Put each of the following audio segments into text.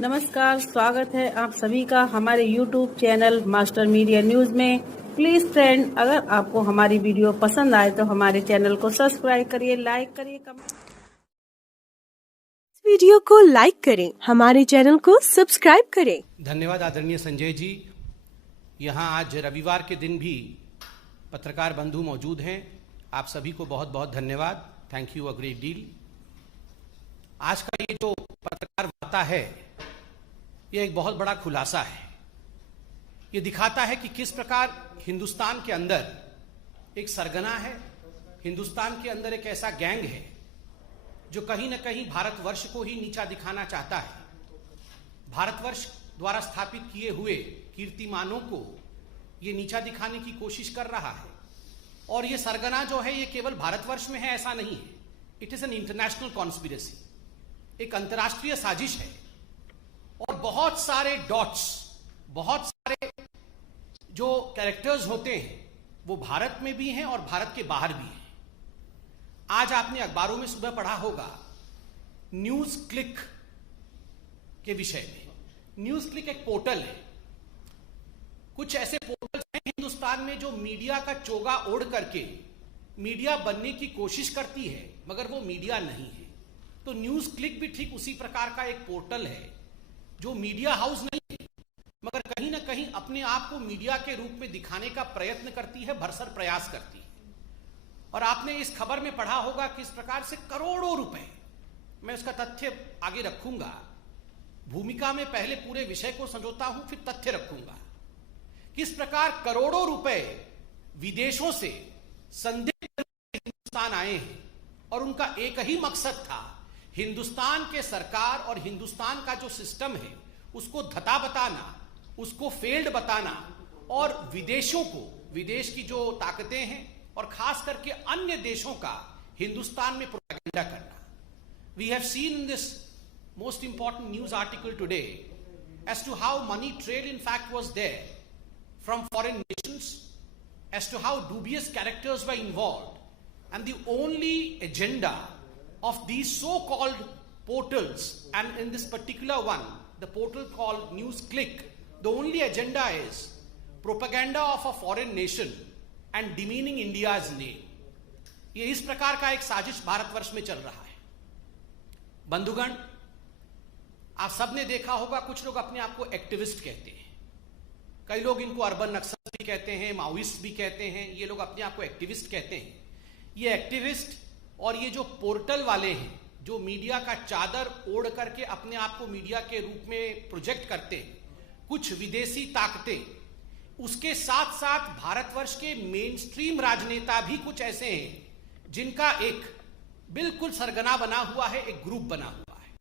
नमस्कार, स्वागत है आप सभी का हमारे YouTube channel master media news में। प्लीज फ्रेंड, अगर आपको हमारी वीडियो पसंद आए तो हमारे चैनल को सब्सक्राइब करिए, लाइक करिए, कमेंट। वीडियो को लाइक करें, हमारे चैनल को सब्सक्राइब करें। धन्यवाद आदरणीय संजय जी। यहाँ आज रविवार के दिन भी पत्रकार बंधु मौजूद हैं। आप सभी को बहुत बहुत धन्यवाद। Thank you a great deal. आज का ये जो पत्रकार वार्ता है, ये एक बहुत बड़ा खुलासा है। ये दिखाता है कि किस प्रकार हिंदुस्तान के अंदर एक सरगना है, हिंदुस्तान के अंदर एक ऐसा गैंग है जो कहीं ना कहीं भारतवर्ष को ही नीचा दिखाना चाहता है। भारतवर्ष द्वारा स्थापित किए हुए कीर्तिमानों को ये नीचा दिखाने की कोशिश कर रहा है। और ये सरगना जो है, ये केवल भारतवर्ष में है ऐसा नहीं है। It is an international conspiracy, एक अंतर्राष्ट्रीय साजिश है। और बहुत सारे डॉट्स, बहुत सारे जो कैरेक्टर्स होते हैं वो भारत में भी हैं और भारत के बाहर भी हैं। आज आपने अखबारों में सुबह पढ़ा होगा न्यूज क्लिक के विषय में। न्यूज क्लिक एक पोर्टल है। कुछ ऐसे पोर्टल्स हैं हिंदुस्तान में जो मीडिया का चोगा ओढ़ करके मीडिया बनने की कोशिश करती है, मगर वो मीडिया नहीं है। तो न्यूज क्लिक भी ठीक उसी प्रकार का एक पोर्टल है जो मीडिया हाउस नहीं है, मगर कहीं ना कहीं अपने आप को मीडिया के रूप में दिखाने का प्रयत्न करती है, भरसक प्रयास करती है। और आपने इस खबर में पढ़ा होगा किस प्रकार से करोड़ों रुपए, मैं उसका तथ्य आगे रखूंगा, भूमिका में पहले पूरे विषय को समझौता हूं फिर तथ्य रखूंगा। किस प्रकार करोड़ों रुपए विदेशों से संदिग्ध हिंदुस्तान आए हैं और उनका एक ही मकसद था, हिंदुस्तान के सरकार और हिंदुस्तान का जो सिस्टम है उसको धता बताना, उसको फेल्ड बताना, और विदेशों को, विदेश की जो ताकतें हैं और खास करके अन्य देशों का हिंदुस्तान में प्रोपेगेंडा करना। We have seen in this most important news article today as to how money trade in fact was there from foreign nations, as to how dubious characters were involved, and the only agenda of these so-called portals, and in this particular one, the portal called News Click, the only agenda is propaganda of a foreign nation and demeaning India's name. ये इस प्रकार का एक साजिश भारतवर्ष में चल रहा है। बंधुगण, आप सबने देखा होगा कुछ लोग अपने आप को एक्टिविस्ट कहते हैं, कई लोग इनको अर्बन नक्सल भी कहते हैं, माओइस्ट भी कहते हैं। ये लोग अपने आप को एक्टिविस्ट कहते हैं। ये एक्टिविस्ट और ये जो पोर्टल वाले हैं जो मीडिया का चादर ओढ़ करके अपने आप को मीडिया के रूप में प्रोजेक्ट करते हैं, कुछ विदेशी ताकतें, उसके साथ साथ भारतवर्ष के मेन स्ट्रीम राजनेता भी कुछ ऐसे हैं जिनका एक बिल्कुल सरगना बना हुआ है, एक ग्रुप बना हुआ है,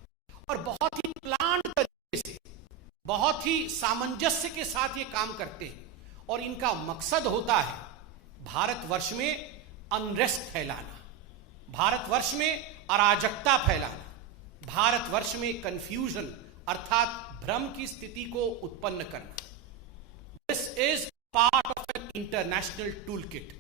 और बहुत ही प्लान तरीके से, बहुत ही सामंजस्य के साथ ये काम करते हैं। और इनका मकसद होता है भारतवर्ष में अनरेस्ट फैलाना, भारतवर्ष में अराजकता फैलाना, भारतवर्ष में कंफ्यूजन अर्थात भ्रम की स्थिति को उत्पन्न करना। This is part of an international tool kit.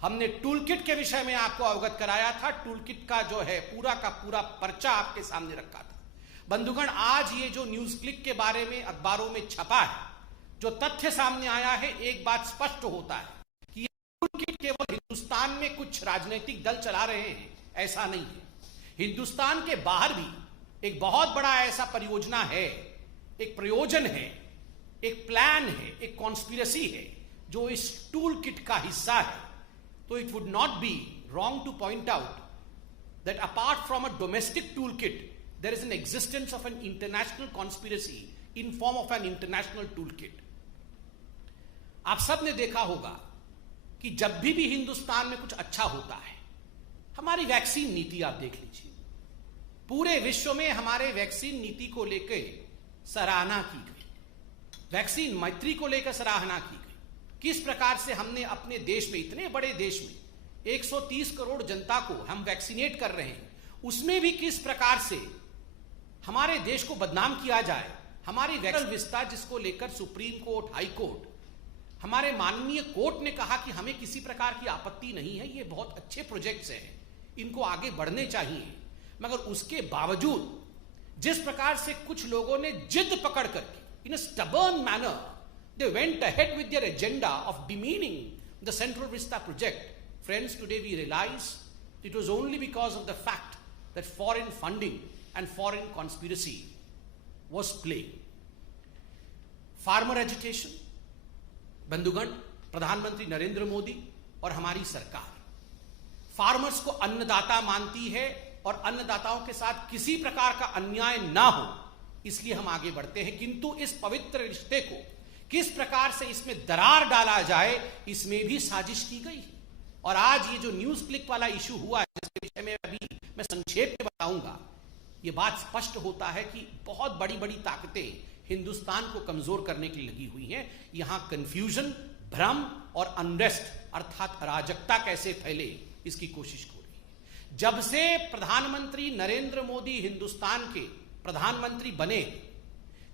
हमने टूल किट के विषय में आपको अवगत कराया था। टूल किट का जो है पूरा का पूरा पर्चा आपके सामने रखा था। बंधुगण, आज ये जो न्यूज क्लिक के बारे में अखबारों में छपा है, जो तथ्य सामने आया है, एक बात स्पष्ट होता है कि ये टूल किट केवल हिंदुस्तान में कुछ राजनीतिक दल चला रहे हैं ऐसा नहीं है। हिंदुस्तान के बाहर भी एक बहुत बड़ा ऐसा परियोजना है, एक प्रयोजन है, एक प्लान है, एक कॉन्स्पिरेसी है जो इस टूल किट का हिस्सा है। तो it would not be wrong two point out that apart from a domestic tool kit there is an existence of an international conspiracy in form of an international toolkit. आप सब ने देखा होगा कि जब भी हिंदुस्तान में कुछ अच्छा होता है, हमारी वैक्सीन नीति आप देख लीजिए, पूरे विश्व में हमारे वैक्सीन नीति को लेकर सराहना की गई, वैक्सीन मैत्री को लेकर सराहना की गई। किस प्रकार से हमने अपने देश में, इतने बड़े देश में 130 करोड़ जनता को हम वैक्सीनेट कर रहे हैं, उसमें भी किस प्रकार से हमारे देश को बदनाम किया जाए। हमारी वैक्सीन विस्तार जिसको लेकर सुप्रीम कोर्ट, हाई कोर्ट, हमारे माननीय कोर्ट ने कहा कि हमें किसी प्रकार की आपत्ति नहीं है, ये बहुत अच्छे प्रोजेक्ट्स हैं, इनको आगे बढ़ने चाहिए, मगर उसके बावजूद जिस प्रकार से कुछ लोगों ने जिद पकड़ करके in a stubborn manner they went ahead with their agenda of demeaning the central vista project, friends, today we realise it was only because of the fact that foreign funding and foreign conspiracy was playing. Farmer agitation, बंधुगण, प्रधानमंत्री नरेंद्र मोदी और हमारी सरकार farmers को अन्नदाता मानती है और अन्नदाताओं के साथ किसी प्रकार का अन्याय ना हो, इसलिए हम आगे बढ़ते हैं। किंतु इस पवित्र रिश्ते को किस प्रकार से इसमें दरार डाला जाए, इसमें भी साजिश की गई। और आज ये जो न्यूज क्लिक वाला इशू हुआ है, जिसके विषय में अभी मैं संक्षेप में बताऊंगा, ये बात स्पष्ट होता है कि बहुत बड़ी बड़ी ताकतें हिंदुस्तान को कमजोर करने के लिए लगी हुई हैं। यहां कंफ्यूजन, भ्रम और अनरेस्ट अर्थात अराजकता कैसे फैले, इसकी कोशिश हो रही है। जब से प्रधानमंत्री नरेंद्र मोदी हिंदुस्तान के प्रधानमंत्री बने,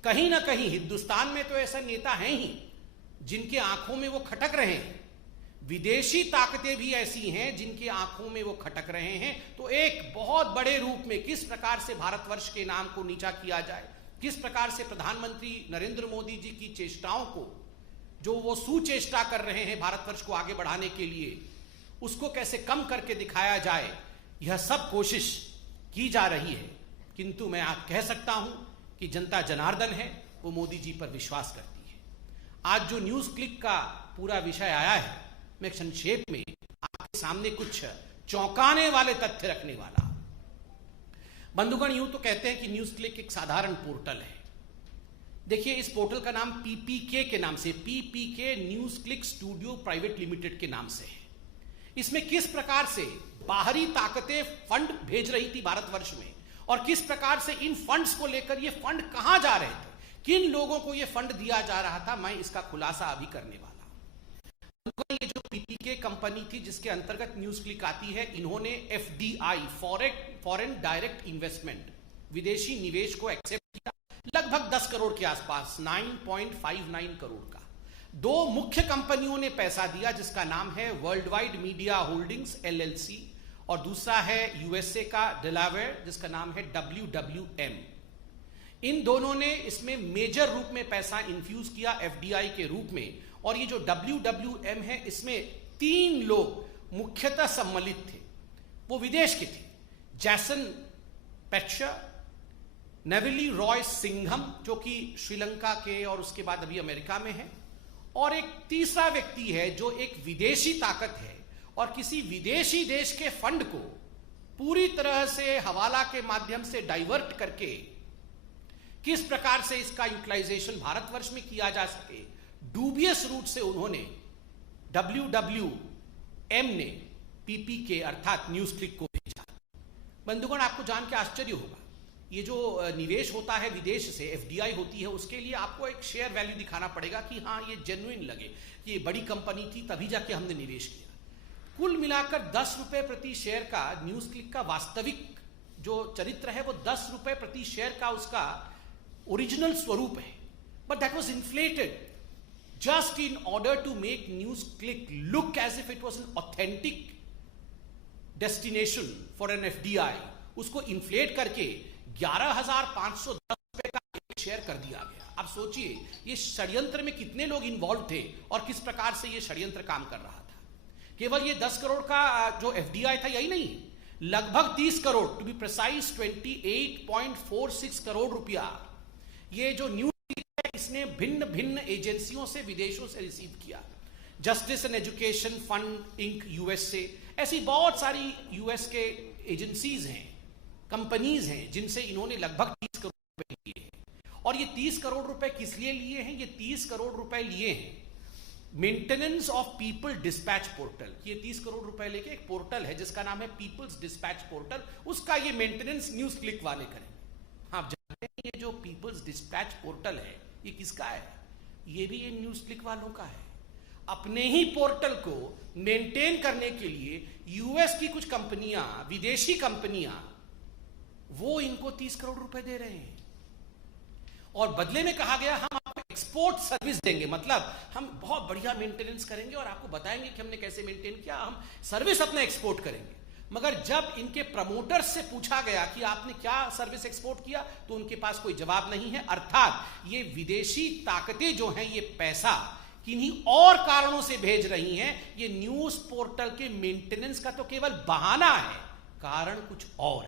कहीं ना कहीं हिंदुस्तान में तो ऐसा नेता हैं ही जिनके आंखों में वो खटक रहे हैं, विदेशी ताकतें भी ऐसी हैं जिनकी आंखों में वो खटक रहे हैं। तो एक बहुत बड़े रूप में किस प्रकार से भारतवर्ष के नाम को नीचा किया जाए, किस प्रकार से प्रधानमंत्री नरेंद्र मोदी जी की चेष्टाओं को, जो वो सुचेष्टा कर रहे हैं भारतवर्ष को आगे बढ़ाने के लिए, उसको कैसे कम करके दिखाया जाए, यह सब कोशिश की जा रही है। किंतु मैं आप कह सकता हूं कि जनता जनार्दन है, वो मोदी जी पर विश्वास करती है। आज जो न्यूज क्लिक का पूरा विषय आया है, मैं संक्षेप में आपके सामने कुछ चौंकाने वाले तथ्य रखने वाला। बंधुगण, यूं तो कहते हैं कि न्यूज क्लिक एक साधारण पोर्टल है। देखिए, इस पोर्टल का नाम पीपीके के नाम से, PPK news click studio private limited के नाम से है। इसमें किस प्रकार से बाहरी ताकतें फंड भेज रही थी भारतवर्ष में, और किस प्रकार से इन फंड्स को लेकर ये फंड कहां जा रहे थे, किन लोगों को ये फंड दिया जा रहा था, मैं इसका खुलासा अभी करने वाला। ये जो पीपीके कंपनी थी जिसके अंतर्गत न्यूज क्लिक आती है, इन्होंने एफडीआई, फॉरेन डायरेक्ट इन्वेस्टमेंट, विदेशी निवेश को एक्सेप्ट किया, लगभग 10 करोड़ के आसपास, 9.59 करोड़ का। दो मुख्य कंपनियों ने पैसा दिया, जिसका नाम है world wide media holdings LLC, और दूसरा है यूएसए का डेलावेयर, जिसका नाम है WWM। इन दोनों ने इसमें मेजर रूप में पैसा इन्फ्यूज किया एफडीआई के रूप में। और ये जो WWM है, इसमें 3 लोग मुख्यतः सम्मिलित थे, वो विदेश के थे। जैसन पेट्शर, नेविली रॉय सिंघम, जो कि श्रीलंका के और उसके बाद अभी अमेरिका में है, और एक तीसरा व्यक्ति है जो एक विदेशी ताकत है और किसी विदेशी देश के फंड को पूरी तरह से हवाला के माध्यम से डाइवर्ट करके किस प्रकार से इसका यूटिलाइजेशन भारतवर्ष में किया जा सके, डूबियस रूट से उन्होंने WWM ने पीपीके अर्थात न्यूज क्लिक को भेजा। बंधुगण, आपको जान के आश्चर्य होगा, ये जो निवेश होता है विदेश से, एफडीआई होती है, उसके लिए आपको एक शेयर वैल्यू दिखाना पड़ेगा कि हाँ ये जेन्युइन लगे, ये बड़ी कंपनी थी, तभी जाके हमने निवेश किया। कुल मिलाकर 10 रुपए प्रति शेयर का न्यूज क्लिक का वास्तविक जो चरित्र है, वो 10 रुपए प्रति शेयर का उसका ओरिजिनल स्वरूप है। But that was inflated just in order to make news click look as if it was an authentic destination for an FDI, उसको इन्फ्लेट करके 11,510 रुपए का एक शेयर कर दिया गया। अब सोचिए ये षड्यंत्र में कितने लोग इन्वॉल्व थे और किस प्रकार से ये षड्यंत्र काम कर रहा था। केवल ये 10 करोड़ का जो FDI था यही नहीं, लगभग 30 crore, to be precise 28.46 crore रुपया ये जो न्यूज इसने भिन्न भिन्न एजेंसियों से, विदेशों से रिसीव किया। Justice and education fund Inc USA, ऐसी बहुत सारी यूएस के एजेंसीज हैं, कंपनीज हैं, जिनसे इन्होंने लगभग 30 करोड़ रुपए लिए हैं। और ये 30 करोड़ रुपए किस लिए लिए हैं? ये 30 करोड़ रुपए लिए हैं maintenance of people dispatch portal. ये 30 करोड़ रुपए लेके एक पोर्टल है जिसका नाम है पीपल्स डिस्पैच पोर्टल, उसका ये मेंटेनेंस न्यूज क्लिक वाले करेंगे। आप जानते हैं ये जो पीपल्स डिस्पैच पोर्टल है ये किसका है? ये भी ये न्यूज क्लिक वालों का है। अपने ही पोर्टल को मेंटेन करने के लिए यूएस की कुछ कंपनियां, विदेशी कंपनियां, वो इनको 30 करोड़ रुपए दे रहे हैं और बदले में कहा गया हम आपको एक्सपोर्ट सर्विस देंगे, मतलब हम बहुत बढ़िया मेंटेनेंस करेंगे और आपको बताएंगे कि हमने कैसे मेंटेन किया, हम सर्विस अपना एक्सपोर्ट करेंगे। मगर जब इनके प्रमोटर्स से पूछा गया कि आपने क्या सर्विस एक्सपोर्ट किया, तो उनके पास कोई जवाब नहीं है। अर्थात ये विदेशी ताकतें जो हैं, ये पैसा किन्हीं और कारणों से भेज रही हैं। ये न्यूज पोर्टल के मेंटेनेंस का तो केवल बहाना है, कारण कुछ और